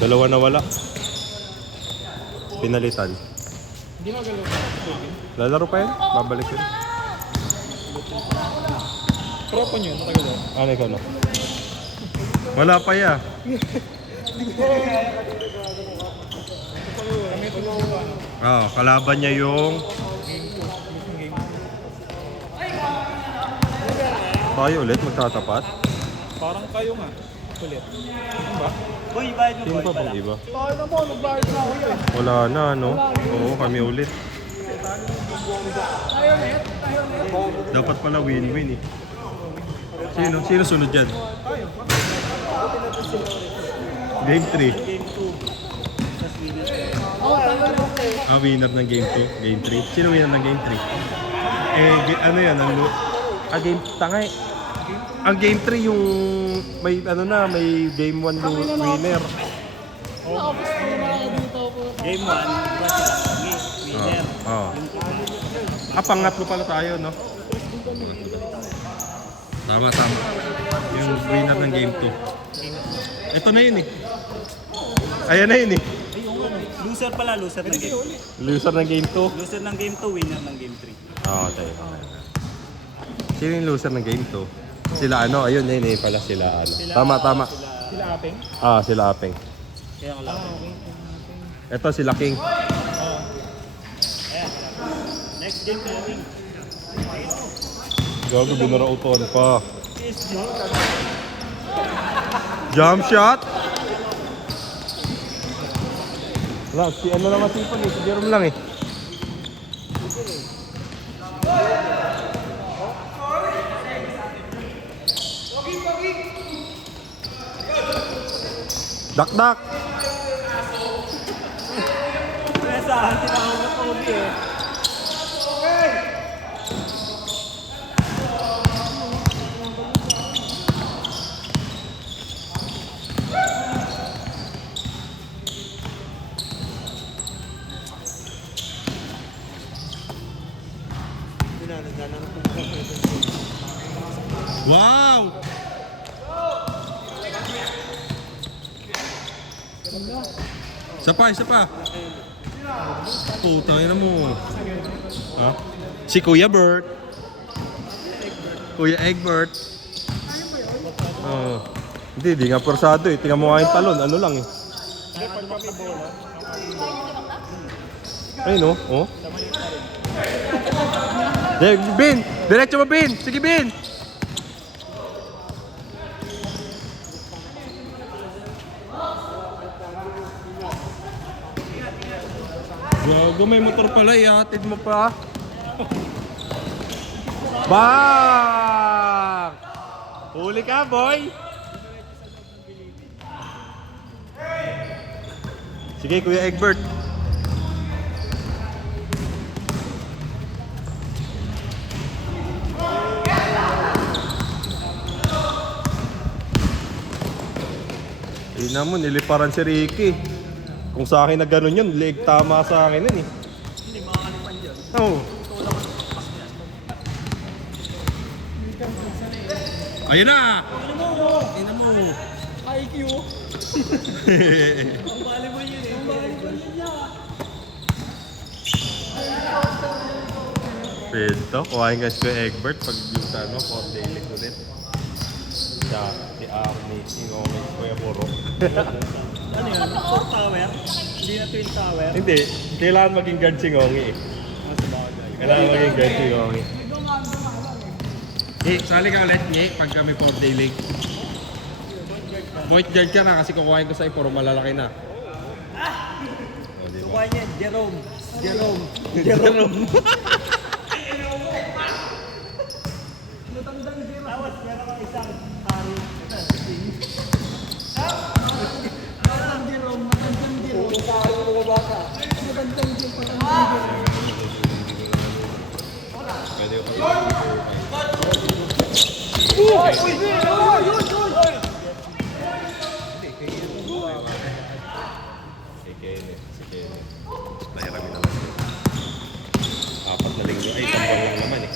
Dalawa na wala. Pinalitan. Hindi magalaw. Lalaro pa yan? Babalik yun. Tropa nyo, matagalaw. Ano ikaw na? Wala pa ya. Kalaban niya yung... Tayo ulit magtatapat. Parang kayo nga. Ulit. Ano ba? Boy, bayad mo Sino boy pa pala. bang iba? Tayo na mo, nagbayad na ako yun. Wala na, no? Oo, kami ulit. Dapat pala win-win eh. Sino sunod dyan? Game 3. Game 2. Tapos winner. Winner ng game 2, game 3. Sino winner ng game 3? Ano yan? Game tangay. Ang game 3 yung may may game 1 winner. Game 1, winner. Pangatlo pala tayo, no? Tama. Yung winner ng game 2. Ito na yun eh. Ayan na yun eh. Loser pala, loser ng game. Loser ng game 2. Loser ng game 2, winner ng game 3. Tayo. Sino yung loser ng game 2? Sila ayun pala sila Tama. Sila apeng. Sila Apeng. Kaya ko lang. Ito sila King. Ayan. Next game na ring. Gago, binarauton pa. Jump shot. Wala, ano naman sipag eh. Si Jerome lang eh. Dak. Kaya saan, tinawag na Kobe eh. Wow! Isa pa. Putang ina mo. Ha? Si Kuya Bert. Kuya Egbert. Hindi nga persado eh. Tingnan mo nga yung talon. Ano lang eh. Ayun oh. Bin! Diretso mo, Bin! Sige, Bin! Gago, may motor pala, ihatid mo pa. Bang! Huli ka, boy! Sige, Kuya Egbert. Ina mo, niliparan si Ricky. Kung sa akin na gano'n yun, leg tama sa akin yun eh. Hindi makakalipan dyan. Oo. Ayun na! Ina mo! IQ. Ang bali mo yun eh. Pwede, kuhain ka si Egbert pag yung for daily ulit. Siya, si Arnie, si Ngomeng, Kuya Puro. Ano yun? Full tower? Hindi na twin tower? Hindi, kailangan maging guard si Ngongi eh. Mas bagay. Kailangan maging guard si Ngongi. Sali ka ulit, Ngi, pag kami 4-day late. Point guard ka na kasi kukuhain ko sa'yo, puro malalaki na. Kukuha niya, Jerome. Tawas, meron kang isang hari. Pwede ko si Kenneth. Player kami naman. 4 na linggo, ay tambal lang naman eh.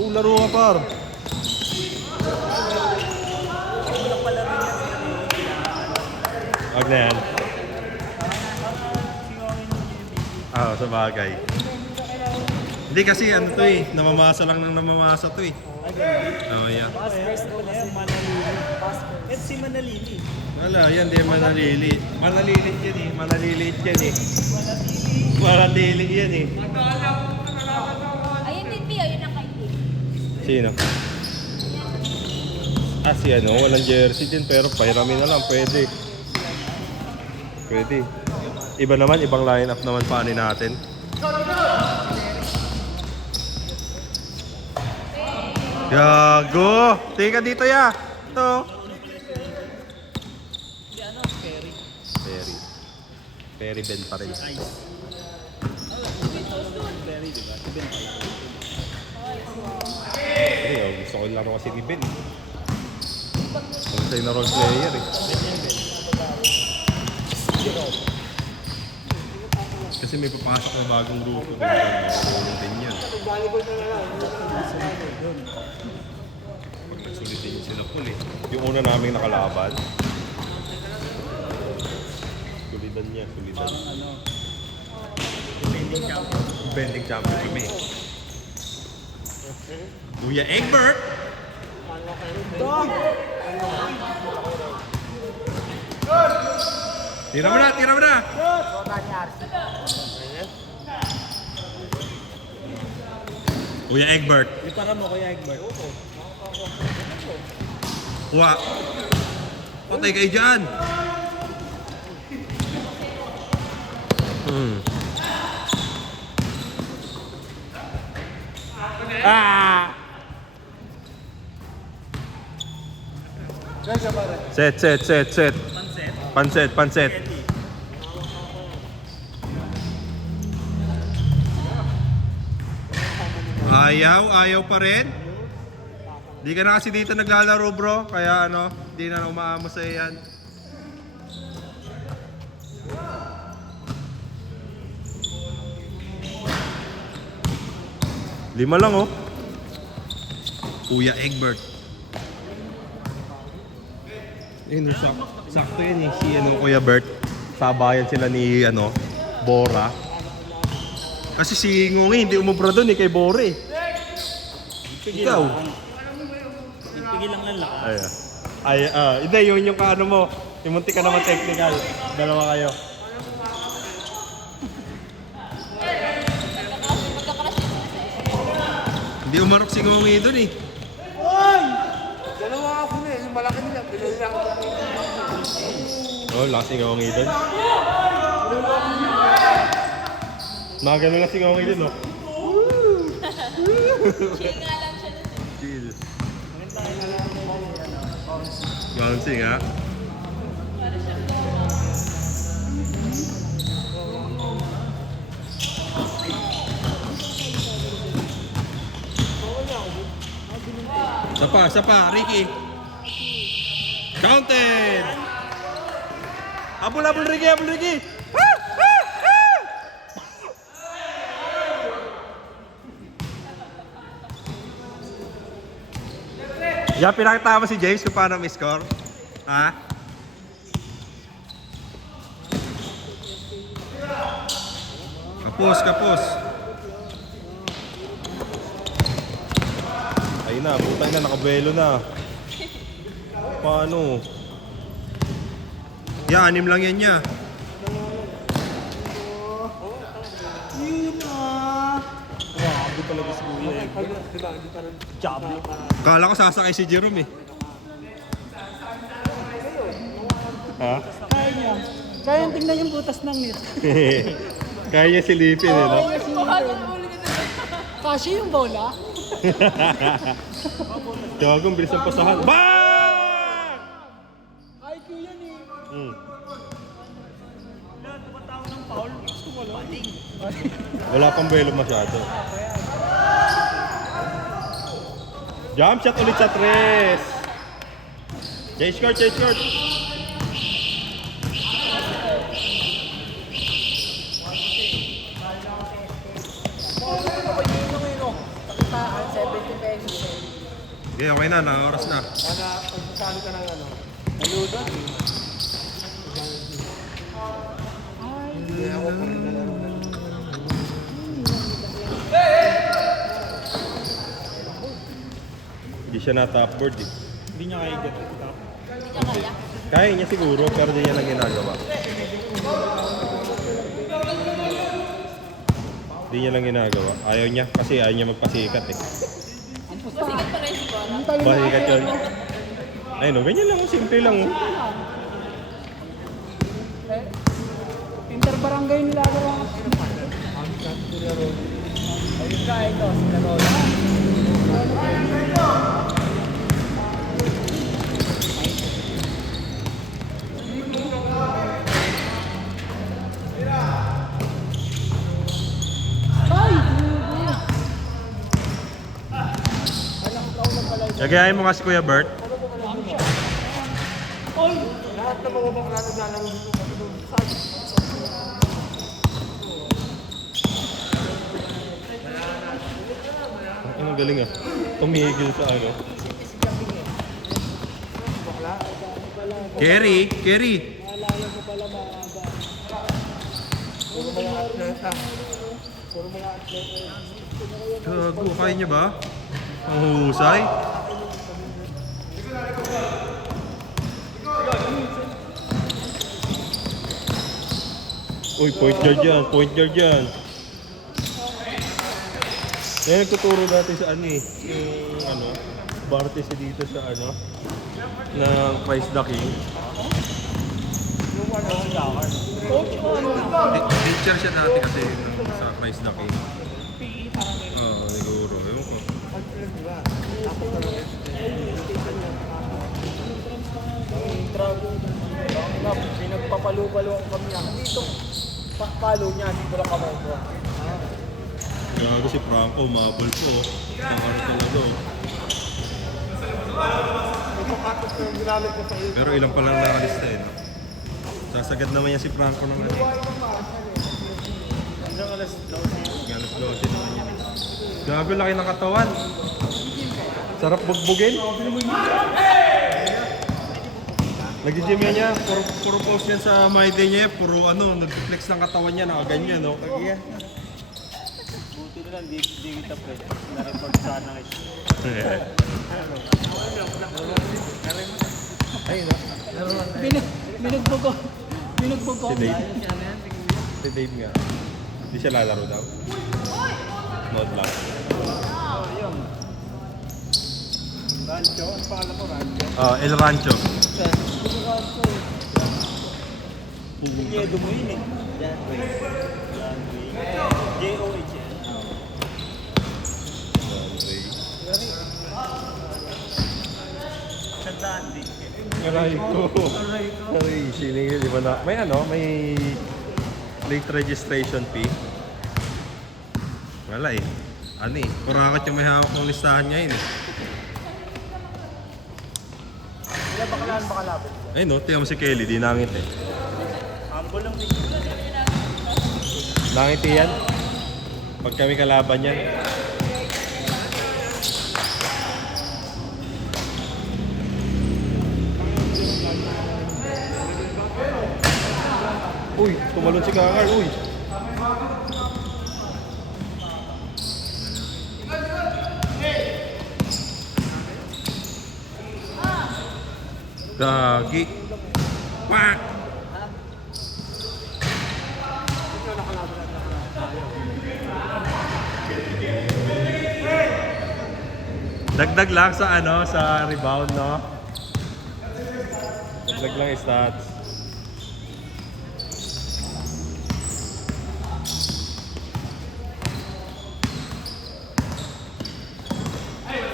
Oh laro ka par. Wag na yan. Sa bagay. Hindi kasi ano to eh, namamasa lang ng namamasa to eh. Oh, yeah. Pass first ko kasi Manalili. Pass first. It's si Manalili. Wala, yan di manalili. Manalilit yan eh, manalilit yan eh. Manatili yan eh. Ayun din, Pio. Yun ang kay Pio. Sino? Si ano, walang jersey din pero pahiramin na lang, pwede. Pwede. Iba naman, ibang lineup naman paani natin. Gago! Tika dito ya! Ito! Perry. Perry Ben pa rin. Gusto ko laro kasi ni Ben. Kung sa'yo na role player eh. Kasi may papasok na bagong grupo. Tulong din yan. Pag nagsulit din sila po eh. Yung una naming nakalaban. Sulidan niya, sulidan. Bending champion kami. Kuya Egbert! Tira mo na, tira mo na! Kuya Egbert. Ipara mo Kuya Egbert. Kuha. Patay kayo dyan. Set. Panset. Ayaw pa rin. Di ka na kasi dito naglalaro bro, kaya ano, di na umaamo sa yan. Lima lang oh. Kuya Egbert. Sakto yun eh, si Kuya Bert. Sabayan sila ni Bora. Kasi si Ngungi hindi umubra doon kay Bora eh. Ikaw. Pigil lang ang lakas. Hindi, yun yung kaano mo. Yung munti ka naman technical. Dalawa kayo. Hindi umarok si Ngungi doon eh. Dalawa ako na yung malaki nila, bilhin lang. Lakas si Ngungi doon. Magano na si Ngungi doon oh. Chill nga lang siya nun. Chill. Bouncing ha? Sapa, Ricky. Counted! Abul, Ricky! Yan, pinakita mo si James kung paano may-score? Ha? Kapos. Ayun na, butay na, nakabuelo na. Paano? Yan, 6 lang yan niya. Grabe talaga si Kuya Egbert. Jablo. Kala ko sasakay si Jerome eh. Ha? Kaya niya. Kaya tingnan yung butas ng net. Kaya niya silipin eh, no? Kasi yung bola. Gagong, bilis ang pasahan. Bang! IQ yan eh. Tumatawag ng foul. Gusto ko lang. Wala pang buelo masyado. Jump shot ulit sa 3. Chase court. Pakitaan, 70 pesos. Sige, okay na. Naka-oras na. Para pagsasali ka ng ano. Naludo. Hindi ako pa rin nalaro na. Hindi siya na-topboard eh. Hindi niya kaya get it up. Hindi niya kaya. Kaya niya siguro, pero di niya lang ginagawa. Di niya lang ginagawa. Ayaw niya, kasi ayaw niya magpasikat eh. Masigat pa rin si Cora. Pasikat yun. Ay no, ganyan lang. Simple lang. Oh. Inter-barangay nila ako. Ayun ka, ito. Sila Lola. Gagayahin mo kasi Kuya Bert. Lahat na mga bakla naglalaro dito. Ang galing ah. Tumigil sa ano. Kerry! Kerry! Puro mga atleta. Gago, kaya niya ba? Ang husay. Uy, point guard yan. Point guard yan. Yan, nagtuturo dati sa ano eh. Yung ano, Bartes dito sa ano, ng Price the King. Teacher siya dati kasi sa Price the King. Oo, siguro. Ewan ko. Pinagpapalo-palo kami yan. Dito, palo niya, dito lang kami ko. Gago si Franco, mabol po. Takar talaga. Oh. Ito katos na yung ginamit ko sa iyo. Pero ilang pa lang nakalista eh. No? Sasagad naman yan si Franco ng ano. Hanggang alas 12. Ganos lote naman yan eh. Gago, laki ng katawan. Sarap bugbugin. Nag-gym yan niya. Puro post yan sa my day niya. Puro ano, nag-flex ng katawan niya. Nakaganyan, no? Kagiya. Buti na lang, di kita pre. Na-report sana kayo. Binagbugo. Binagbugo. Si Dave. Si Dave nga. Hindi siya lalaro daw. Nod lang. Rancho, ang pangalan mo, Rancho. El Rancho. Pinyedo mo yun eh. J-O-H. Sandaan din. Aray ko. Aray, siningil. Di ba na? May ano, may late registration fee. Wala eh. Ano eh, kurakot yung may hawak ng listahan niya yun eh. Sila bakalaan bakalabot. Ay no, tiyan mo si Kelly, di nangit eh. Humble lang din. Nangit yan. Pag kami kalaban yan. Uy, tumalon si Kakar, uy. Gagi. Wak! Dagdag lang sa ano, sa rebound, no? Dagdag lang yung stats.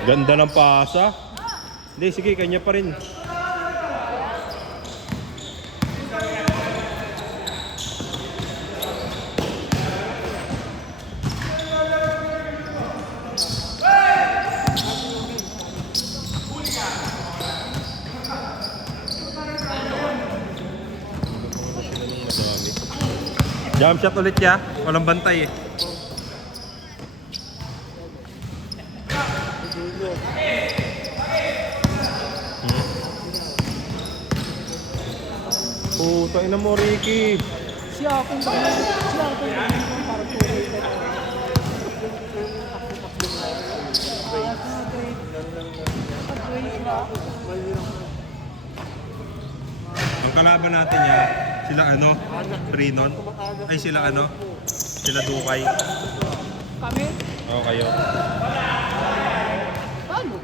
Ganda ng pasa. Hindi, sige, kanya pa rin. Jump shot ulit niya. Walang bantay eh. Puta, ina mo, Ricky. Siya akong parang tuloy ka na. Ang kalaban natin yan, sila ano, Brinon. Ay, sila ano, sila Dukay. Kami? Oo, kayo. Paano?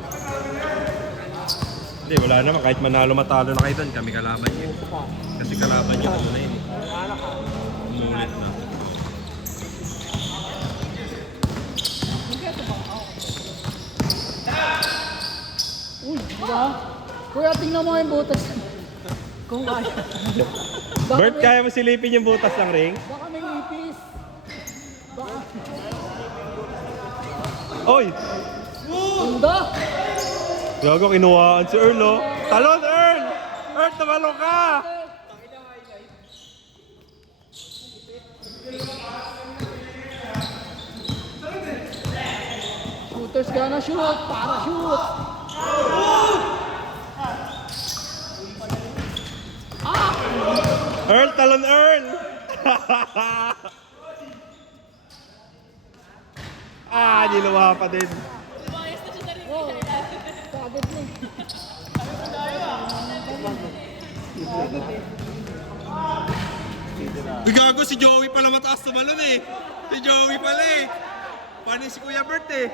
Hindi, wala naman. Kahit manalo matalo na kayo doon, kami kalaban nyo. Kasi kalaban nyo, ano na yun. Umulit na. Uy, diba? Kuya, tingnan mo yung butas. Kung kaya. Bert, kaya mo silipin yung butas ng ring? Baka may ipis. Baka. Oy! Tunda! Gago, kinuhaan si Earl, oh. Talon, Earl! Earl, tumalong ka! Shooters gonna shoot! Para shoot! Earl, talon, Earl! Niluwa pa din. Lumayas na siya na rin. Oh, pagod na. Uy, gago, si Joey pala mataas tumalon eh. Si Joey pala eh. Paano si Kuya Bert eh?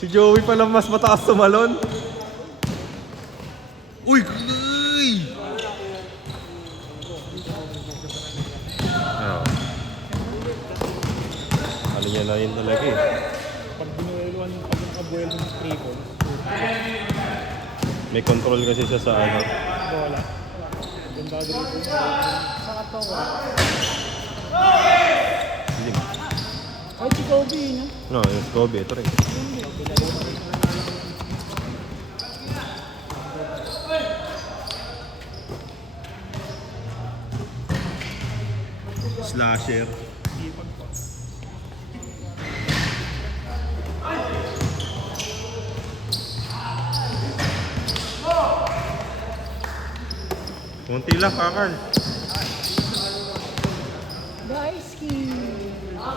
Si Joey pala mas mataas tumalon. Uy! Uy! Ano niya na yun talaga eh. Pag binueluan, pag nakabuelo ng triple, May control kasi siya sa ano. bola. Ganda dribble. Sa katawan. Hindi. Ay, si Kobe, no? No, yung Kobe, ito rin. Slasher. Kunti lang, Kakal. Daisuke!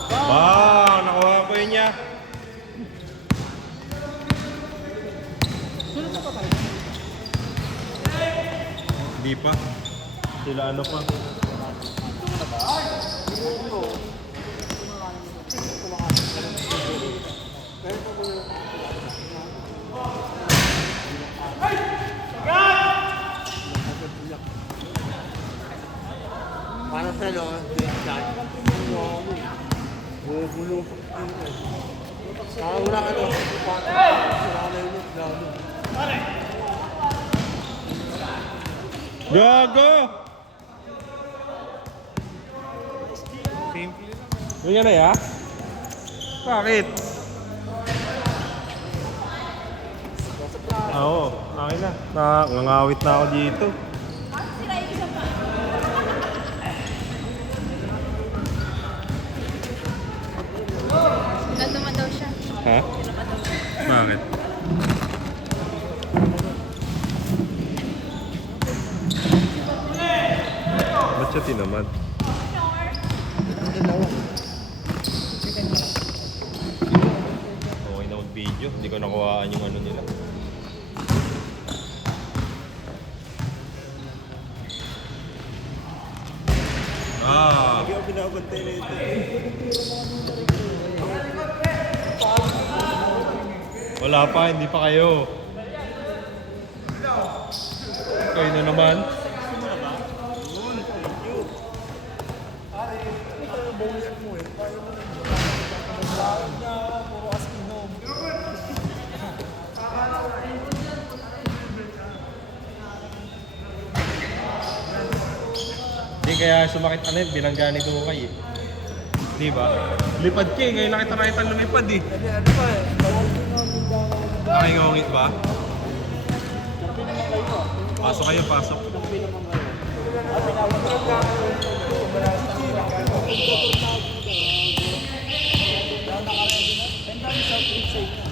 Wow, nakuha ko yun niya. Sino na pa tayo? Hindi pa. Sila ano pa. Para sa lo, wala ka to. Gago! Simple lang. Ganyan na ya? Bakit? Oo, akin na. Nangangawit na ako dito. Sila yung isa pa. Ilan naman daw siya. Ha? Ilan naman daw siya. Bakit? Ba't siya tinamad? Okay na mag-video. Hindi ko nakuhaan yung ano nila. Ah! Hindi ako binabantay na ito. Wala pa, hindi pa kayo. Kayo na naman. Hindi kaya sumakit ano yun, binangga ni Dukay eh. Di ba? Lipad ka eh, ngayon nakita lumipad eh. Ano pa eh? Nakingongit ba? Pasok kayo, pasok. South East side.